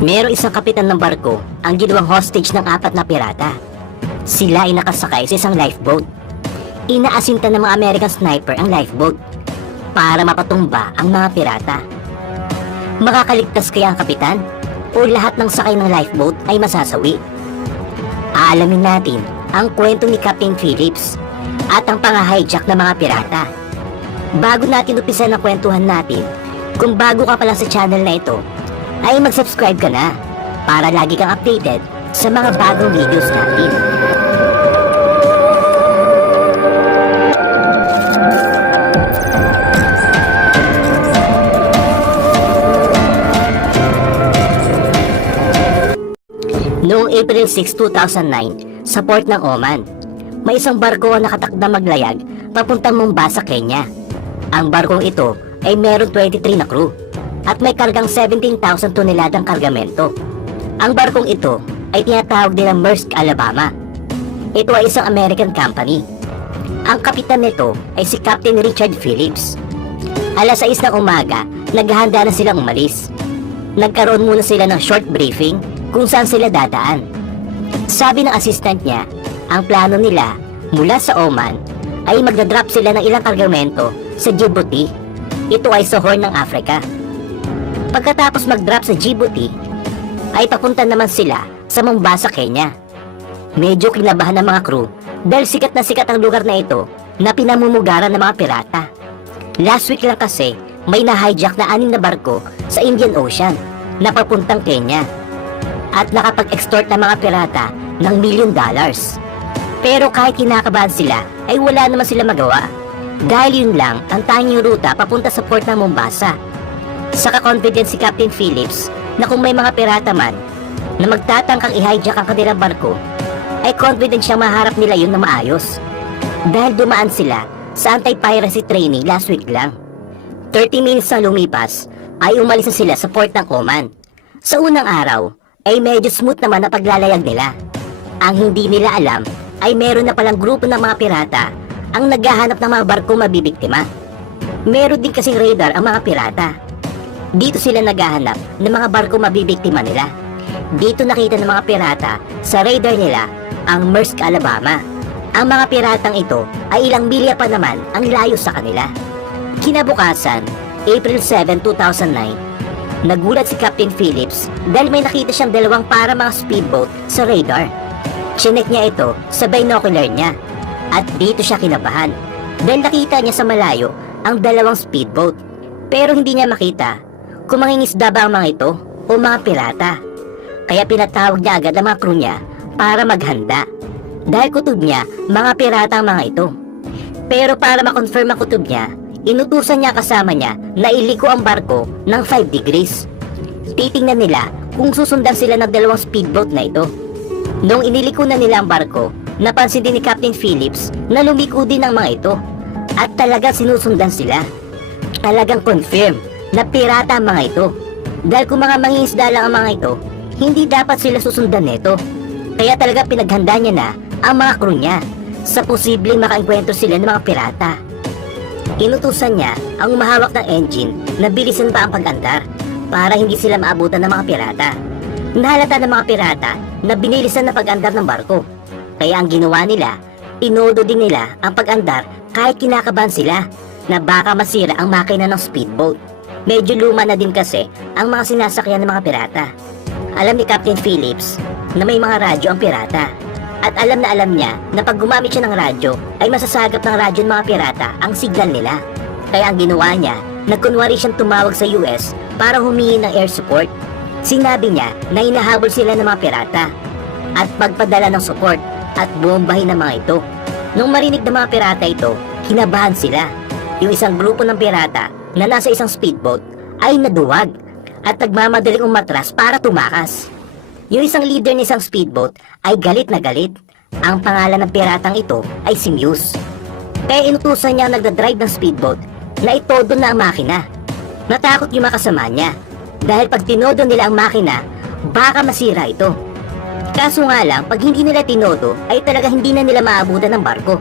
Merong isang kapitan ng barko ang ginawang hostage ng 4 na pirata. Sila ay nakasakay sa isang lifeboat. Inaasinta ng mga American sniper ang lifeboat para mapatumba ang mga pirata. Makakaligtas kaya ang kapitan o lahat ng sakay ng lifeboat ay masasawi? Aalamin natin ang kwento ni Captain Phillips at ang pang-hijack ng mga pirata. Bago natin umpisa ng kwentuhan natin, kung bago ka pa lang sa channel na ito, ay mag-subscribe ka na para lagi kang updated sa mga bagong videos natin. Noong April 6, 2009, sa port ng Oman, may isang barko ang nakatakdang maglayag papuntang Mombasa, Kenya. Ang barkong ito ay meron 23 na crew at may kargang 17,000 toneladang kargamento. Ang barkong ito ay tinatawag din ng Maersk Alabama. Ito ay isang American company. Ang kapitan nito ay si Captain Richard Phillips. Alas 6 ng umaga, naghahanda na silang umalis. Nagkaroon muna sila ng short briefing kung saan sila dadaan. Sabi ng assistant niya, ang plano nila mula sa Oman ay magdadrop sila ng ilang kargamento sa Djibouti. Ito ay sa Horn ng Africa. Pagkatapos mag-drop sa Djibouti, ay papunta naman sila sa Mombasa, Kenya. Medyo kinabahan ng mga crew dahil sikat na sikat ang lugar na ito na pinamumugaran ng mga pirata. Last week lang kasi may na-hijack na 6 na barko sa Indian Ocean na papuntang Kenya at nakapag-extort ng mga pirata ng $1 million. Pero kahit kinakabahan sila ay wala naman sila magawa dahil yun lang ang tanging ruta papunta sa port ng Mombasa. Saka confident si Captain Phillips na kung may mga pirata man na magtatangkang i-hijack ang kanilang barko, ay confident siyang maharap nila yun na maayos. Dahil dumaan sila sa anti-piracy training last week lang. 30 minutes na lumipas ay umalis na sila sa port ng Oman. Sa unang araw ay medyo smooth naman na paglalayag nila. Ang hindi nila alam ay meron na palang grupo ng mga pirata ang naghahanap ng mga barko mabibiktima. Meron din kasing radar ang mga pirata. Dito sila naghahanap ng mga barko mabibiktima nila. Dito nakita ng mga pirata sa radar nila ang Maersk Alabama. Ang mga piratang ito ay ilang milya pa naman ang layo sa kanila. Kinabukasan, April 7, 2009, nagulat si Captain Phillips dahil may nakita siyang dalawang para mga speedboat sa radar. Chinek niya ito sa binocular niya at dito siya kinabahan dahil nakita niya sa malayo ang dalawang speedboat. Pero hindi niya makita kung mangingisda ba ang mga ito o mga pirata. Kaya pinatawag niya agad ang mga crew niya para maghanda. Dahil kutob niya, mga pirata ang mga ito. Pero para makonfirm ang kutob niya, inutusan niya kasama niya na iliko ang barko ng 5 degrees. Titingnan nila kung susundan sila ng dalawang speedboat na ito. Nung iniliko na nila ang barko, napansin din ni Captain Phillips na lumiko din ang mga ito. At talagang sinusundan sila. Talagang confirm na pirata ang mga ito. Dahil kung mga mangingisda lang ang mga ito, hindi dapat sila susundan nito. Kaya talaga pinaghanda niya na ang mga crew niya sa posibleng makaengkwentro sila ng mga pirata. Inutusan niya ang mahawak ng engine na bilisan pa ang pag-andar para hindi sila maabutan ng mga pirata. Nahalata ng mga pirata na binilisan na pag-andar ng barko. Kaya ang ginawa nila, tinodo din nila ang pag-andar kahit kinakabahan sila na baka masira ang makina ng speedboat. Medyo luma na din kasi ang mga sinasakyan ng mga pirata. Alam ni Captain Phillips na may mga radyo ang pirata. At alam niya na pag gumamit siya ng radyo ay masasagap ng radyo ng mga pirata ang signal nila. Kaya ang ginawa niya, nagkunwari siyang tumawag sa US para humingi ng air support. Sinabi niya na hinahabol sila ng mga pirata at pagpadala ng support at bombahin ng mga ito. Nung marinig ng mga pirata ito, kinabahan sila. Yung isang grupo ng pirata na nasa isang speedboat ay naduwag at nagmamadaling umatras para tumakas. Yung isang leader ng isang speedboat ay galit na galit. Ang pangalan ng piratang ito ay si Muse. Kaya inutusan niya ang nagdadrive ng speedboat na itodo na ang makina. Natakot yung makasama niya dahil pag tinodo nila ang makina, baka masira ito. Kaso nga lang, pag hindi nila tinodo ay talaga hindi na nila maabutan ng barko.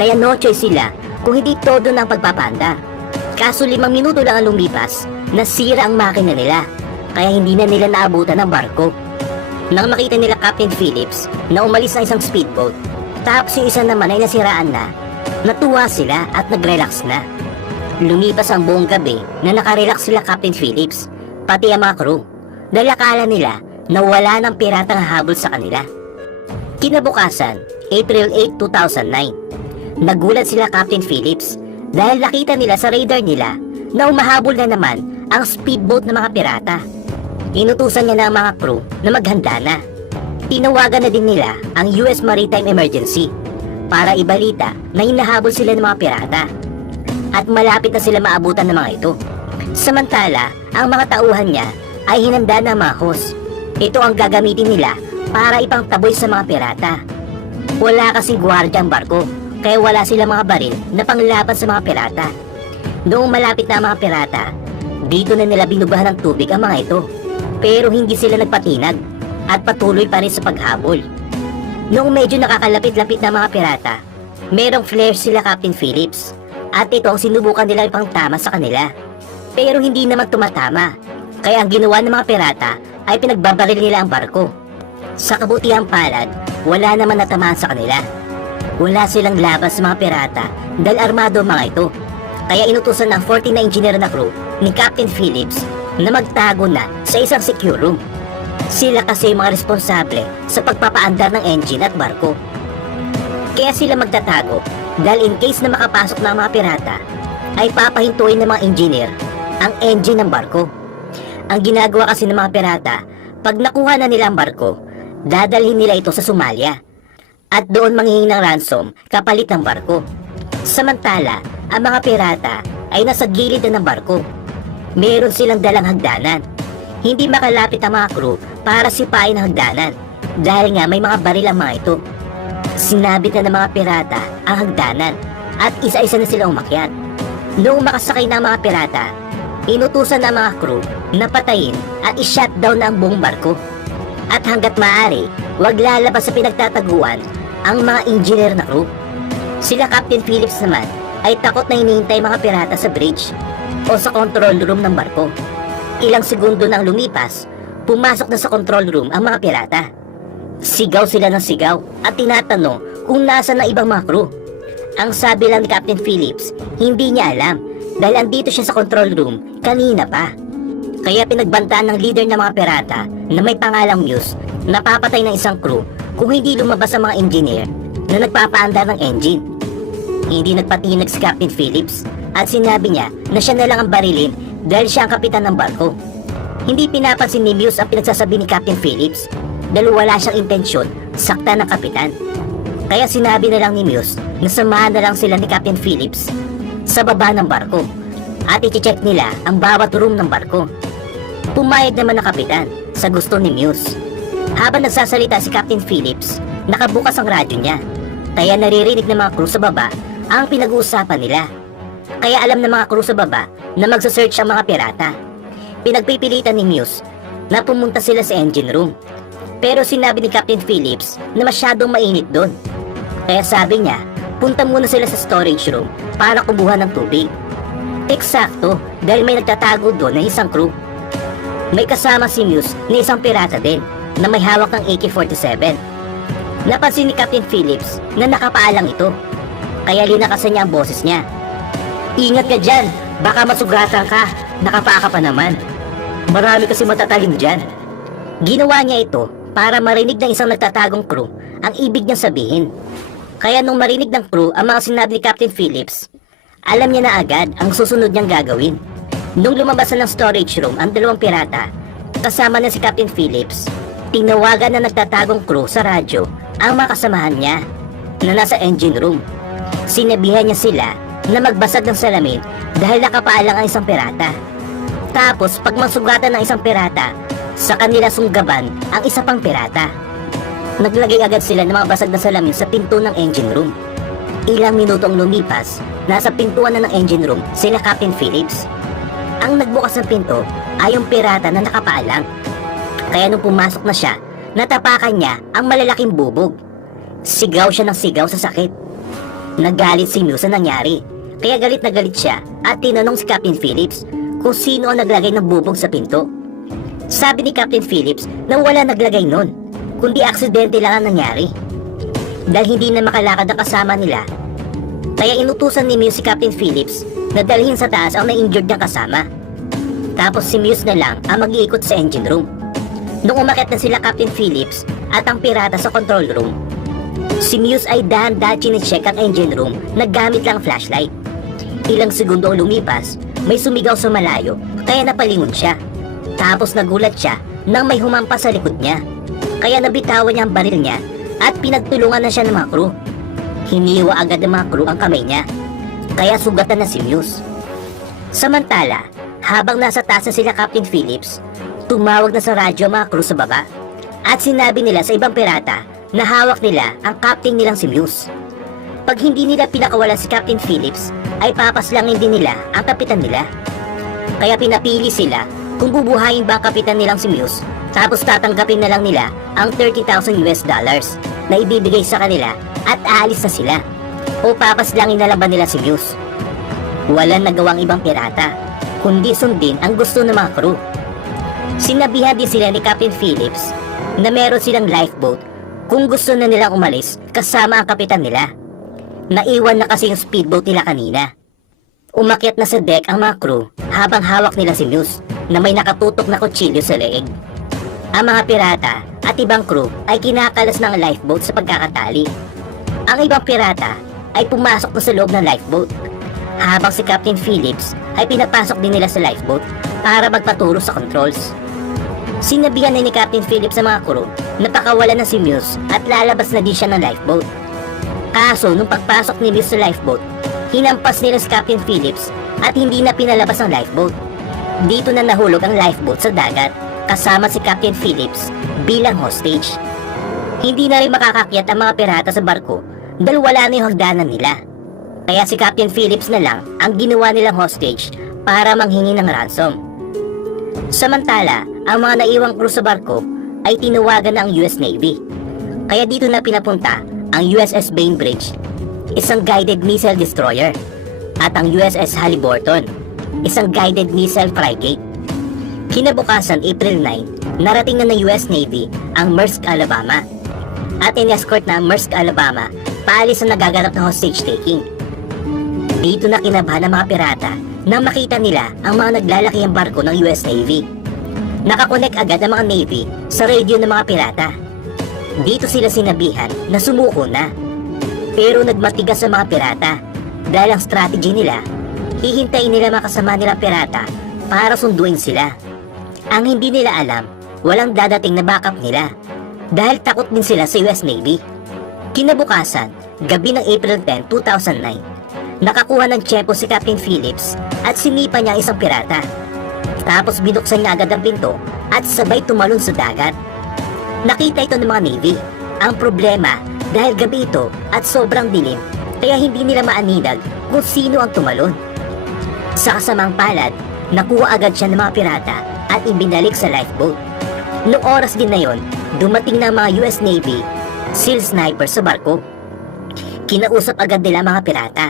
Kaya no choice sila kung hindi todo ng pagpapanda. Kaso 5 minuto lang ang lumipas, nasira ang makina nila. kaya hindi na nila naabutan ng barko. Nang makita nila Captain Phillips na umalis ng isang speedboat, tapos yung isa naman ay nasiraan na, natuwa sila at nag-relax na. Lumipas ang buong gabi na nakarelax sila Captain Phillips, pati ang mga crew, dahil akala nila na wala ng piratang hahabol sa kanila. Kinabukasan, April 8, 2009, nagulat sila Captain Phillips dahil nakita nila sa radar nila na umahabol na naman ang speedboat ng mga pirata. Inutusan niya na ang mga crew na maghanda na. Tinawagan na din nila ang US Maritime Emergency para ibalita na hinahabol sila ng mga pirata at malapit na sila maabutan ng mga ito. Samantala, ang mga tauhan niya ay hinanda ng mga hose. Ito ang gagamitin nila para ipangtaboy sa mga pirata. Wala kasing gwardiya ang barko, kaya wala silang mga baril na panglaban sa mga pirata. Noong malapit na ang mga pirata, dito na nila binubahan ng tubig ang mga ito. Pero hindi sila nagpatinag at patuloy pa rin sa paghabol. Noong medyo nakakalapit-lapit na mga pirata, merong flare sila Captain Phillips at ito ang sinubukan nila ipangtama sa kanila. Pero hindi naman tumatama, kaya ang ginawa ng mga pirata ay pinagbabaril nila ang barko. Sa kabutihang palad, wala naman natamaan sa kanila. Wala silang laban sa mga pirata dahil armado ang mga ito. Kaya inutusan ng 14 na engineer na crew ni Captain Phillips na magtago na sa isang secure room. Sila kasi yung mga responsable sa pagpapaandar ng engine at barko. Kaya sila magtatago dahil in case na makapasok na ang mga pirata, ay papahintuin ng mga engineer ang engine ng barko. Ang ginagawa kasi ng mga pirata, pag nakuha na nila ang barko, dadalhin nila ito sa Somalia at doon manghihingi ng ransom kapalit ng barko. Samantala, ang mga pirata ay nasa gilid na ng barko. Meron silang dalang hagdanan. Hindi makalapit ang mga crew para sipain ang hagdanan dahil nga may mga baril ang mga ito. Sinabit na ng mga pirata ang hagdanan at isa-isa na sila umakyat. Noong makasakay na ang mga pirata, inutusan ng mga crew na patayin at i-shutdown na ang buong barko. At hanggat maaari, wag lalabas sa pinagtataguan ang mga engineer na crew. Sila Captain Phillips naman ay takot na hinihintay mga pirata sa bridge o sa control room ng barko. Ilang segundo nang lumipas, pumasok na sa control room ang mga pirata. Sigaw sila ng sigaw at tinatanong kung nasa na ibang mga crew. Ang sabi lang ni Captain Phillips, hindi niya alam dahil andito siya sa control room kanina pa. Kaya pinagbantaan ng leader ng mga pirata na may pangalang Muse na papatay ng isang crew kung hindi lumabas ang mga engineer na nagpapaandar ng engine. Hindi nagpatinag si Captain Phillips at sinabi niya na siya na lang ang barilin dahil siya ang kapitan ng barko. Hindi pinapansin ni Muse ang pinagsasabi ni Captain Phillips dahil wala siyang intensyon sakta ng kapitan. Kaya sinabi na lang ni Muse na samahan na lang sila ni Captain Phillips sa baba ng barko at i-check nila ang bawat room ng barko. Pumayag naman ang kapitan sa gusto ni Muse. Habang nagsasalita si Captain Phillips, nakabukas ang radyo niya. Kaya naririnig ng mga crew sa baba ang pinag-uusapan nila. Kaya alam ng mga crew sa baba na magsasearch ang mga pirata. Pinagpipilitan ni Muse na pumunta sila sa engine room. Pero sinabi ni Captain Phillips na masyadong mainit doon. Kaya sabi niya, punta muna sila sa storage room para kumuha ng tubig. Eksakto dahil may nagtatago doon na isang crew. May kasama si Muse na isang pirata din na may hawak ng AK-47. Napansin ni Captain Phillips na nakapaalang ito. Kaya linakasan niya ang boses niya. Ingat ka dyan, baka masugatan ka, nakapaa ka pa naman. Marami kasi matatalim dyan. Ginawa niya ito para marinig ng isang nagtatagong crew ang ibig niyang sabihin. Kaya nung marinig ng crew ang mga sinabi ni Captain Phillips, alam niya na agad ang susunod niyang gagawin. Nung lumabas na ng storage room ang dalawang pirata, kasama na si Captain Phillips, tinawagan na nagtatagong crew sa radyo ang mga kasamahan niya na nasa engine room. Sinabihan niya sila na magbasag ng salamin dahil nakapaalang ang isang pirata. Tapos pag masugatan ng isang pirata, sa kanila sunggaban ang isa pang pirata. Naglagay agad sila ng mga basag na salamin sa pinto ng engine room. Ilang minutong lumipas, nasa pintuan na ng engine room sila Captain Phillips. Ang nagbukas ng pinto ay yung pirata na nakapaalang. Kaya nung pumasok na siya, natapakan niya ang malalaking bubog. Sigaw siya ng sigaw sa sakit. Nagalit si Muse sa nangyari, kaya galit na galit siya at tinanong si Captain Phillips kung sino ang naglagay ng bubog sa pinto. Sabi ni Captain Phillips na wala naglagay nun, kundi aksidente lang ang nangyari. Dahil hindi na makalakad ang kasama nila, kaya inutusan ni Muse si Captain Phillips na dalhin sa taas ang na-injured niyang kasama. Tapos si Muse na lang ang mag-iikot sa engine room. Nung umakyat na sila Captain Phillips at ang pirata sa control room, si Muse ay dahan-dahan chine-check ang engine room na gamit lang flashlight. Ilang segundo ang lumipas, may sumigaw sa malayo kaya napalingon siya. Tapos nagulat siya nang may humampas sa likod niya. Kaya nabitawan niya ang baril niya at pinagtulungan na siya ng mga crew. Hiniwa agad ng mga crew ang kamay niya, kaya sugatan na si Muse. Samantala, habang nasa taas na sila Captain Phillips, tumawag na sa radyo ang mga crew sa baba at sinabi nila sa ibang pirata na hawak nila ang captain nilang si Muse. Pag hindi nila pinakawalan si Captain Phillips, ay papaslangin din nila ang kapitan nila. Kaya pinapili sila kung bubuhayin ba ang kapitan nilang si Muse, tapos tatanggapin na lang nila ang $30,000 na ibibigay sa kanila at aalis na sila, o papaslangin na lang ba nila si Muse. Walang nagawang ibang pirata, kundi sundin ang gusto ng mga crew. Sinabihan din sila ni Captain Phillips na meron silang lifeboat kung gusto na nilang umalis kasama ang kapitan nila. Naiwan na kasi yung speedboat nila kanina. Umakyat na sa deck ang mga crew habang hawak nila si Muse na may nakatutok na kutsilyo sa leeg. Ang mga pirata at ibang crew ay kinakalas ng lifeboat sa pagkakatali. Ang ibang pirata ay pumasok na sa loob ng lifeboat, habang si Captain Phillips ay pinapasok din nila sa lifeboat para magpaturo sa controls. Sinabihan na ni Captain Phillips sa mga crew na pakawalan na si Muse at lalabas na din siya ng lifeboat. Kaso nung pagpasok ni Muse sa lifeboat, hinampas nila si Captain Phillips at hindi na pinalabas ang lifeboat. Dito na nahulog ang lifeboat sa dagat kasama si Captain Phillips bilang hostage. Hindi na rin makakakyat ang mga pirata sa barko dahil wala na yung hagdanan nila. Kaya si Captain Phillips na lang ang ginawa nilang hostage para manghingi ng ransom. Samantala, ang mga naiwang crew sa barko ay tinawagan ng US Navy. Kaya dito na pinapunta ang USS Bainbridge, isang guided missile destroyer, at ang USS Halliburton, isang guided missile frigate. Kinabukasan April 9, narating na ng US Navy ang Maersk, Alabama, at in-escort na ang Maersk, Alabama paalis sa nagaganap na hostage taking. Dito na kinabahan ng mga pirata nang makita nila ang mga naglalakihang barko ng US Navy. Nakakonek agad ang mga Navy sa radio ng mga pirata. Dito sila sinabihan na sumuko na. Pero nagmatigas sa mga pirata dahil ang strategy nila, hihintayin nila mga kasama nilang pirata para sunduin sila. Ang hindi nila alam, walang dadating na backup nila dahil takot din sila sa US Navy. Kinabukasan, gabi ng April 10, 2009, nakakuha ng tiyempo si Captain Phillips at sinipa niya ang isang pirata. Tapos binuksan niya agad ang pinto at sabay tumalon sa dagat. Nakita ito ng mga Navy. Ang problema, dahil gabi ito at sobrang dilim, kaya hindi nila maaninag kung sino ang tumalon. Sa kasamang palad, nakuha agad siya ng mga pirata at ibinalik sa lifeboat. Noong oras din na yon, dumating na ang mga US Navy SEAL sniper sa barko. Kinausap agad nila ang mga pirata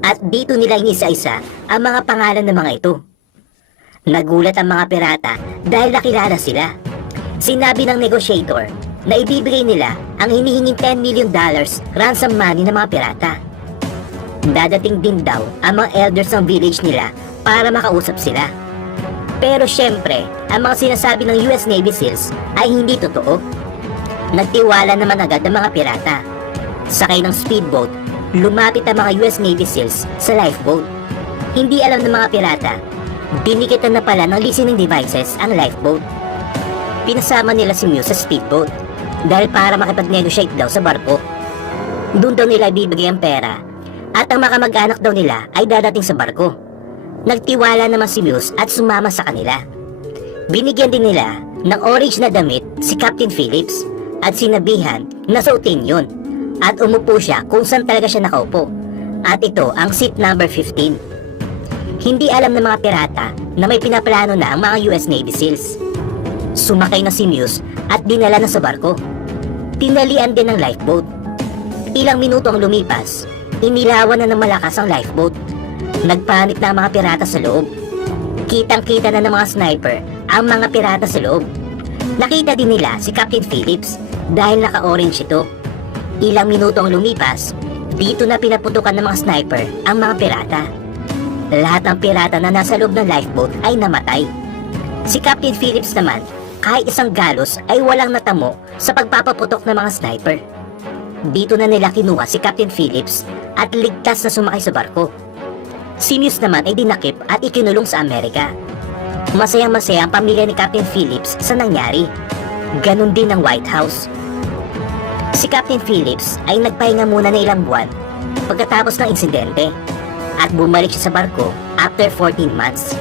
at dito nila inisa-isa ang mga pangalan ng mga ito. Nagulat ang mga pirata dahil nakilala sila. Sinabi ng negotiator na ibibigay nila ang hinihinging $10 million ransom money ng mga pirata. Dadating din daw ang mga elders ng village nila para makausap sila. Pero syempre, ang mga sinasabi ng US Navy SEALs ay hindi totoo. Nagtiwala naman agad ang mga pirata. Sakay ng speedboat, lumapit ang mga US Navy SEALs sa lifeboat. Hindi alam ng mga pirata, binikitan na pala ng listening devices ang lifeboat. Pinasama nila si Muse sa speedboat dahil para makipag-negotiate daw sa barko. Doon daw nila ibibigay ang pera at ang mga mag-anak daw nila ay dadating sa barko. Nagtiwala naman si Muse at sumama sa kanila. Binigyan din nila ng orange na damit si Captain Phillips at sinabihan na suotin yun at umupo siya kung saan talaga siya nakaupo, at ito ang seat number 15. Hindi alam ng mga pirata na may pinaplano na ang mga US Navy SEALs. Sumakay na si Muse at dinala na sa barko. Tinalian din ng lifeboat. Ilang minuto ang lumipas, inilawan na ng malakas ang lifeboat. Nagpanik na ang mga pirata sa loob. Kitang-kita na ng mga sniper ang mga pirata sa loob. Nakita din nila si Captain Phillips dahil naka-orange ito. Ilang minuto ang lumipas, dito na pinaputukan ng mga sniper ang mga pirata. Lahat ng pirata na nasa loob ng lifeboat ay namatay. Si Captain Phillips naman, kahit isang galos ay walang natamo sa pagpapaputok ng mga sniper. Dito na nila kinuha si Captain Phillips at ligtas na sumakay sa barko. Si Muse naman ay dinakip at ikinulong sa Amerika. Masayang-masaya ang pamilya ni Captain Phillips sa nangyari. Ganon din ang White House. Si Captain Phillips ay nagpahinga muna ng ilang buwan pagkatapos ng insidente at bumalik siya sa barko after 14 months.